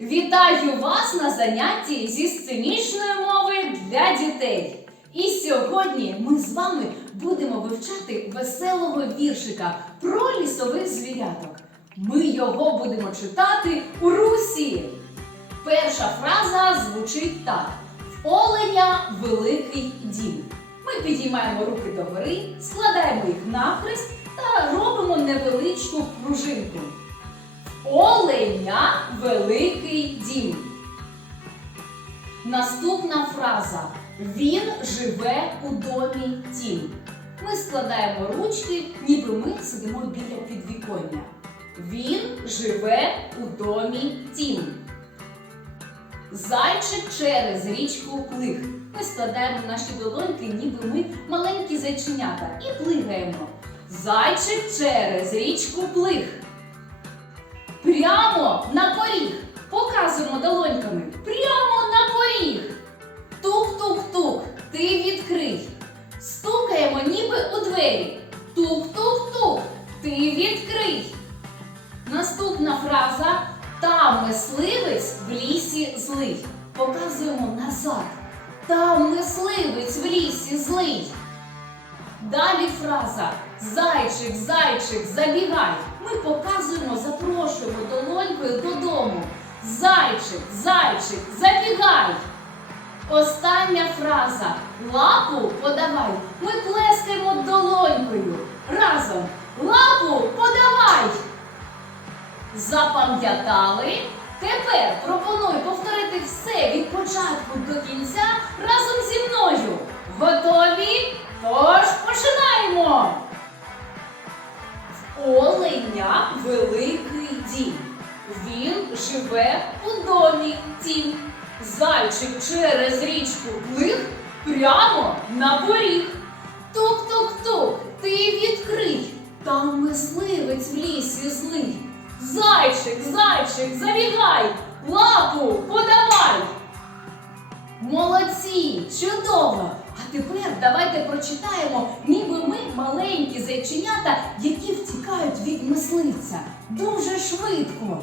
Вітаю вас на занятті зі сценічної мови для дітей. І сьогодні ми з вами будемо вивчати веселого віршика про лісових звіряток. Ми його будемо читати у русі. Перша фраза звучить так: В оленя великий дім. Ми підіймаємо руки догори, складаємо їх навхрест та робимо невеличку пружинку. Оленя великий дім. Наступна фраза. Він живе у домі тім. Ми складаємо ручки, ніби ми сидимо біля підвіконня. Він живе у домі тім. Зайчик через річку плиг. Ми складаємо наші долоньки, ніби ми маленькі зайченята, і плигаємо. Зайчик через річку плиг. Прямо на поріг. Показуємо долоньками. Прямо на поріг. Тук-тук-тук. Ти відкрий. Стукаємо ніби у двері. Тук-тук-тук. Ти відкрий. Наступна фраза Там мисливець в лісі злий. Показуємо назад. Там мисливець в лісі злий. Далі фраза Зайчик, зайчик, забігай. Ми показуємо, запрошуємо. Зайчик, зайчик, забігай. Остання фраза Лапу подавай. Ми плескаємо долонькою. Разом. Лапу подавай. Запам'ятали? Тепер пропоную повторити все від початку до кінця разом зі мною. Готові? Тож починаємо! Оленя. Він живе у домі тім. Зайчик через річку плив прямо на поріг. Тук-тук-тук, ти відкрий. Там мисливець в лісі злий. Зайчик, зайчик, забігай, лапу подавай. Молодці, чудово! А тепер давайте прочитаємо, ніби ми маленькі зайченята, які втікають від мисливця дуже швидко.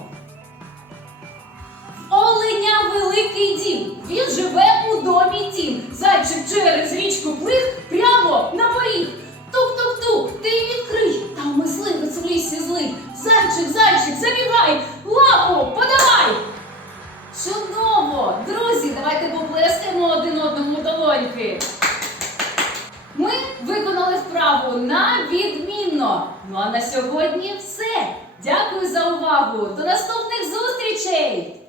Оленя великий дім. Він живе у домі тім. Зайчик через річку плив прямо на поріг. Тук-тук-тук, ти відкрий. Там мисливець в лісі злий. Зайчик, зайчик, забігай, лапу подавай. Чудово! Друзі, давайте поплескаємо один одному долоньки. Ми виконали вправу на відмінно. Ну а на сьогодні все. Дякую за увагу. До наступних зустрічей!